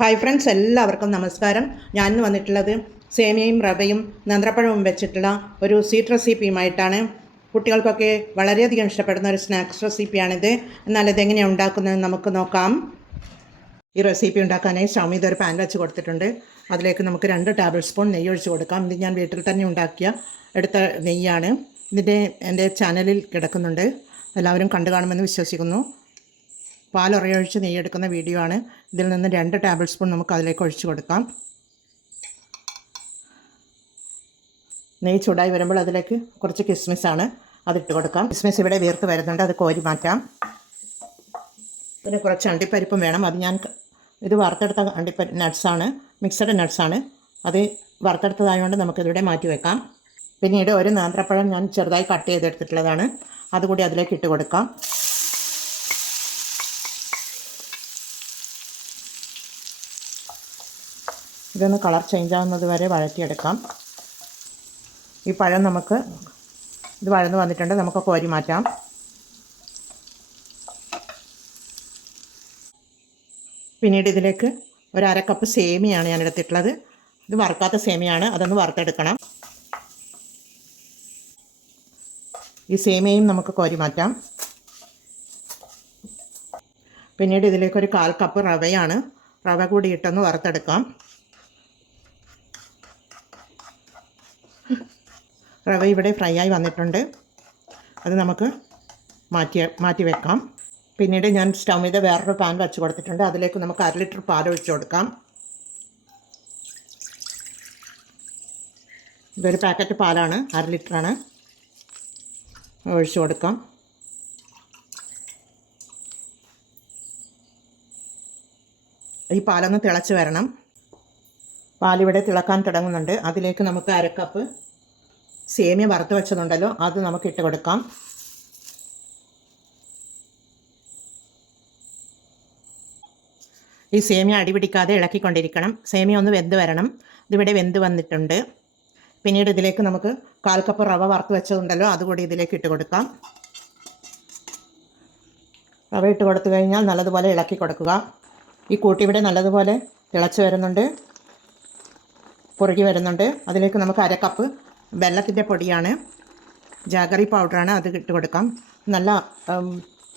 Hi friends, എല്ലാവർക്കും നമസ്കാരം. ഞാൻ വന്നിട്ടുള്ളത് സേമിയയും റവയും നേന്ത്രപ്പഴവും വെച്ചിട്ടുള്ള ഒരു സ്വീറ്റ് റെസിപ്പിയുമായിട്ടാണ്. കുട്ടികൾക്കൊക്കെ വളരെയധികം ഇഷ്ടപ്പെടുന്ന ഒരു സ്നാക്സ് റെസിപ്പിയാണിത്. എന്നാൽ ഇതെങ്ങനെയാണ് ഉണ്ടാക്കുന്നത് നമുക്ക് നോക്കാം. ഈ റെസിപ്പി ഉണ്ടാക്കാനായി സ്റ്റൗ మీద ഒരു പാൻ വെച്ച് കൊടുത്തിട്ടുണ്ട്. അതിലേക്ക് നമുക്ക് 2 ടേബിൾ സ്പൂൺ നെയ്യ് ഒഴിച്ച് കൊടുക്കാം. ഇത് ഞാൻ വീട്ടിൽ തന്നെ ഉണ്ടാക്കിയ എടുത്ത നെയ്യാണ്. എൻ്റെ ചാനലിൽ കിടക്കുന്നുണ്ട്. എല്ലാവരും കണ്ടു കാണുമെന്ന് വിശ്വസിക്കുന്നു. പാലൊറിയൊഴിച്ച് നെയ്യെടുക്കുന്ന വീഡിയോ ആണ്. ഇതിൽ നിന്ന് 2 ടേബിൾ സ്പൂൺ നമുക്ക് അതിലേക്ക് ഒഴിച്ച് കൊടുക്കാം. നെയ്യ് ചൂടായി വരുമ്പോൾ അതിലേക്ക് കുറച്ച് കിസ്മിസാണ്, അതിട്ട് കൊടുക്കാം. കിസ്മിസ് ഇവിടെ വീർത്ത് വരുന്നുണ്ട്, അത് കോരി മാറ്റാം. പിന്നെ കുറച്ച് അണ്ടിപ്പരിപ്പും വേണം. അത് ഇത് വറുത്തെടുത്ത നട്ട്സാണ്, മിക്സഡ് നട്ട്സാണ്. അത് വറുത്തെടുത്തതായതുകൊണ്ട് നമുക്കിതിവിടെ മാറ്റി വെക്കാം. പിന്നീട് ഒരു നേന്ത്രപ്പഴം ഞാൻ ചെറുതായി കട്ട് ചെയ്തെടുത്തിട്ടുള്ളതാണ്, അതുകൂടി അതിലേക്ക് ഇട്ട് കൊടുക്കാം. ഇതൊന്ന് കളർ ചേഞ്ച് ആവുന്നത് വരെ വഴറ്റിയെടുക്കാം. ഈ പഴം ഇത് വഴന്ന് വന്നിട്ടുണ്ട്, നമുക്ക് കോരി മാറ്റാം. പിന്നീട് ഇതിലേക്ക് ഒരു 1/2 കപ്പ് സേമിയാണ് ഞാൻ എടുത്തിട്ടുള്ളത്. ഇത് വറുക്കാത്ത സേമിയാണ്, അതൊന്ന് വറുത്തെടുക്കണം. ഈ സേമിയയും നമുക്ക് കോരി മാറ്റാം. പിന്നീട് ഇതിലേക്കൊരു 1/4 കപ്പ് റവയാണ്, റവ കൂടി ഇട്ടൊന്ന് വറുത്തെടുക്കാം. റവ ഇവിടെ ഫ്രൈ ആയി വന്നിട്ടുണ്ട്, അത് നമുക്ക് മാറ്റി വെക്കാം. പിന്നീട് ഞാൻ സ്റ്റൗ మీద വേറൊരു പാൻ വെച്ച് കൊടുത്തിട്ടുണ്ട്. അതിലേക്ക് നമുക്ക് 1/2 ലിറ്റർ പാൽ ഒഴിച്ച് കൊടുക്കാം. ഇതൊരു പാക്കറ്റ് പാലാണ്, 1/2 ലിറ്ററാണ്. ഒഴിച്ച് കൊടുക്കാം. ഈ പാലൊന്ന് തിളച്ച് വരണം. പാലിവിടെ തിളക്കാൻ തുടങ്ങുന്നുണ്ട്. അതിലേക്ക് നമുക്ക് 1/2 കപ്പ് സേമിയ വറുത്ത് വെച്ചതുണ്ടല്ലോ, അത് നമുക്ക് ഇട്ട് കൊടുക്കാം. ഈ സേമിയ അടിപിടിക്കാതെ ഇളക്കിക്കൊണ്ടിരിക്കണം. സേമിയ ഒന്ന് വെന്ത് വരണം. ഇതിവിടെ വെന്ത് വന്നിട്ടുണ്ട്. പിന്നീട് ഇതിലേക്ക് നമുക്ക് 1/4 കപ്പ് റവ വറുത്ത് വെച്ചതുണ്ടല്ലോ, അതുകൂടി ഇതിലേക്ക് ഇട്ട് കൊടുക്കാം. റവ ഇട്ട് കൊടുത്തു കഴിഞ്ഞാൽ നല്ലതുപോലെ ഇളക്കി കൊടുക്കുക. ഈ കൂട്ടി ഇവിടെ നല്ലതുപോലെ തിളച്ച് വരുന്നുണ്ട്, കുറുകി വരുന്നുണ്ട്. അതിലേക്ക് നമുക്ക് 1/2 കപ്പ് വെല്ലത്തിൻ്റെ പൊടിയാണ്, ജാഗറി പൗഡറാണ്, അത് ഇട്ട് കൊടുക്കാം. നല്ല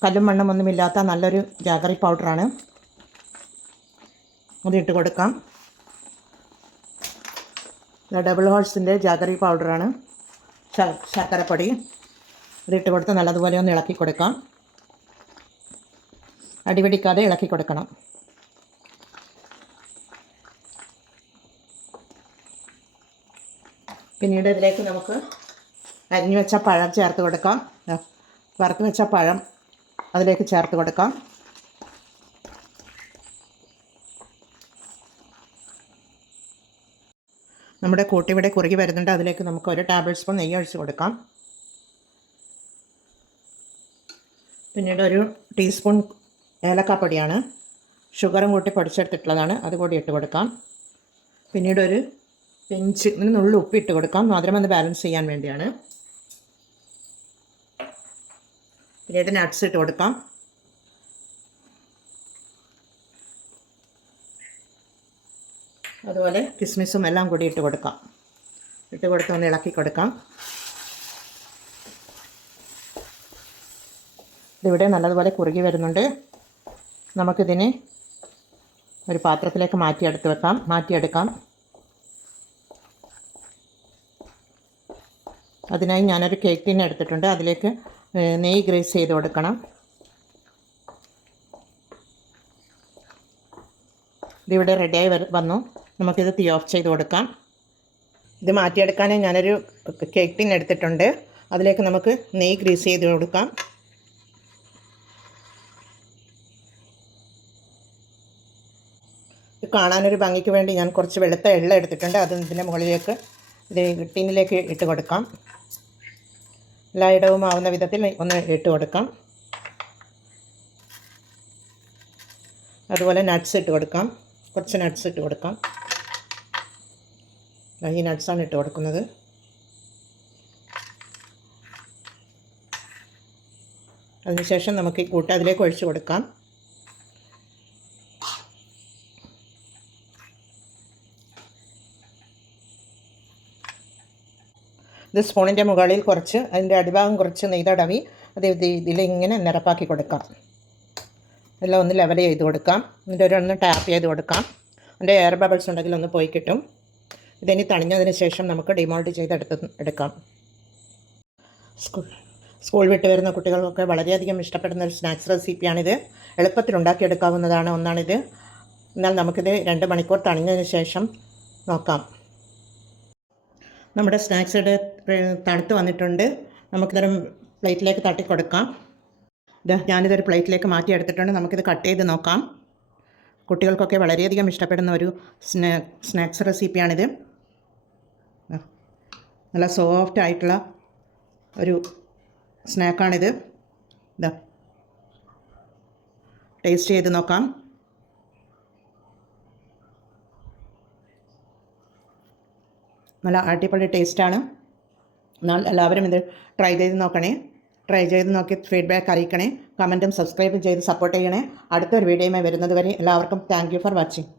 കല്ലും മണ്ണും ഒന്നുമില്ലാത്ത നല്ലൊരു ജാഗറി പൗഡറാണ്, അത് ഇട്ട് കൊടുക്കാം. ഡബിൾ ഹോഴ്സിൻ്റെ ജാഗറി പൗഡറാണ്, ശർക്കരപ്പൊടി, അതിട്ട് കൊടുത്ത് നല്ലതുപോലെ ഒന്ന് ഇളക്കി കൊടുക്കാം. അടിപിടിക്കാതെ ഇളക്കി കൊടുക്കണം. പിന്നീട് ഇതിലേക്ക് നമുക്ക് അരിഞ്ഞു വെച്ച പഴം ചേർത്ത് കൊടുക്കാം. വറുത്ത് വെച്ച പഴം അതിലേക്ക് ചേർത്ത് കൊടുക്കാം. നമ്മുടെ കൂട്ടി ഇവിടെ കുറുകി വരുന്നുണ്ട്. അതിലേക്ക് നമുക്ക് 1 ടേബിൾ സ്പൂൺ നെയ്യ് ഒഴിച്ച് കൊടുക്കാം. പിന്നീട് 1 ടീസ്പൂൺ ഏലക്കാപ്പൊടിയാണ്, ഷുഗറും കൂട്ടി പൊടിച്ചെടുത്തിട്ടുള്ളതാണ്, അതുകൂടി ഇട്ട് കൊടുക്കാം. പിന്നീട് ഒരു നുള്ളു ഉപ്പ് ഇട്ട് കൊടുക്കാം, മധുരം ഒന്ന് ബാലൻസ് ചെയ്യാൻ വേണ്ടിയാണ്. പിന്നീട് നട്ട്സ് ഇട്ട് കൊടുക്കാം. അതുപോലെ കിസ്മിസും എല്ലാം കൂടി ഇട്ട് കൊടുക്കാം. ഇട്ട് കൊടുത്ത് ഒന്ന് ഇളക്കി കൊടുക്കാം. ഇതിവിടെ നല്ലതുപോലെ കുറുകി വരുന്നുണ്ട്. നമുക്കിതിനെ ഒരു പാത്രത്തിലേക്ക് മാറ്റിയെടുക്കാം. അതിനായി ഞാനൊരു കേക്ക് ടിൻ എടുത്തിട്ടുണ്ട്. അതിലേക്ക് നെയ്യ് ഗ്രേസ് ചെയ്ത് കൊടുക്കണം. ഇതിവിടെ റെഡിയായി വന്നു. നമുക്കിത് തീ ഓഫ് ചെയ്ത് കൊടുക്കാം. ഇത് മാറ്റിയെടുക്കാൻ ഞാനൊരു കേക്ക് ടിൻ എടുത്തിട്ടുണ്ട്. അതിലേക്ക് നമുക്ക് നെയ്യ് ഗ്രീസ് ചെയ്ത് കൊടുക്കാം. കാണാനൊരു ഭംഗിക്ക് വേണ്ടി ഞാൻ കുറച്ച് വെളുത്ത എള്ള എടുത്തിട്ടുണ്ട്. അത് ഇതിൻ്റെ മുകളിലേക്ക് ടിന്നിലേക്ക് ഇട്ട് കൊടുക്കാം. എല്ലായിടവും ആവുന്ന വിധത്തിൽ ഒന്ന് ഇട്ട് കൊടുക്കാം. അതുപോലെ നട്ട്സ് ഇട്ട് കൊടുക്കാം. കുറച്ച് നട്ട്സ് ഇട്ട് കൊടുക്കാം. ഈ നട്ട്സാണ് ഇട്ട് കൊടുക്കുന്നത്. അതിനുശേഷം നമുക്ക് ഈ കൂട്ട് അതിലേക്ക് ഒഴിച്ച് കൊടുക്കാം. ഇത് സ്പൂണിൻ്റെ മുകളിൽ കുറച്ച് അതിൻ്റെ അടിഭാഗം കുറച്ച് നെയ്തടവി അത് ഇതിലിങ്ങനെ നിരപ്പാക്കി കൊടുക്കാം. എല്ലാം ഒന്ന് ലെവൽ ചെയ്ത് കൊടുക്കാം. എന്നിട്ട് ഒന്ന് ടാപ്പ് ചെയ്ത് കൊടുക്കാം. അതിൻ്റെ എയർ ബബിൾസ് ഉണ്ടെങ്കിൽ ഒന്ന് പോയി കിട്ടും. ഇതിനി തണിഞ്ഞതിന് ശേഷം നമുക്ക് ഡിമോൾഡ് എടുക്കാം. സ്കൂൾ വിട്ട് വരുന്ന കുട്ടികൾക്കൊക്കെ വളരെയധികം ഇഷ്ടപ്പെടുന്ന ഒരു സ്നാക്സ് റെസിപ്പിയാണിത്. എളുപ്പത്തിൽ ഉണ്ടാക്കിയെടുക്കാവുന്നതാണ് ഒന്നാണിത്. എന്നാൽ നമുക്കിത് 2 മണിക്കൂർ തണിഞ്ഞതിന് ശേഷം നോക്കാം. നമ്മുടെ സ്നാക്സ് തണുത്ത് വന്നിട്ടുണ്ട്. നമുക്കിതൊരു പ്ലേറ്റിലേക്ക് തട്ടിക്കൊടുക്കാം. ഞാനിതൊരു പ്ലേറ്റിലേക്ക് മാറ്റിയെടുത്തിട്ടുണ്ട്. നമുക്കിത് കട്ട് ചെയ്ത് നോക്കാം. കുട്ടികൾക്കൊക്കെ വളരെയധികം ഇഷ്ടപ്പെടുന്ന ഒരു സ്നാക്സ് റെസിപ്പിയാണിത്. നല്ല സോഫ്റ്റ് ആയിട്ടുള്ള ഒരു സ്നാക്കാണിത്. ടേസ്റ്റ് ചെയ്ത് നോക്കാം. നല്ല അടിപൊളി ടേസ്റ്റാണ്. എന്നാൽ എല്ലാവരും ഇത് ട്രൈ ചെയ്ത് നോക്കി ഫീഡ്ബാക്ക് അറിയിക്കണേ. കമൻറ്റും സബ്സ്ക്രൈബും ചെയ്ത് സപ്പോർട്ട് ചെയ്യണേ. അടുത്തൊരു വീഡിയോയുമായി വരുന്നത് വരെ എല്ലാവർക്കും താങ്ക് യു ഫോർ വാച്ചിങ്.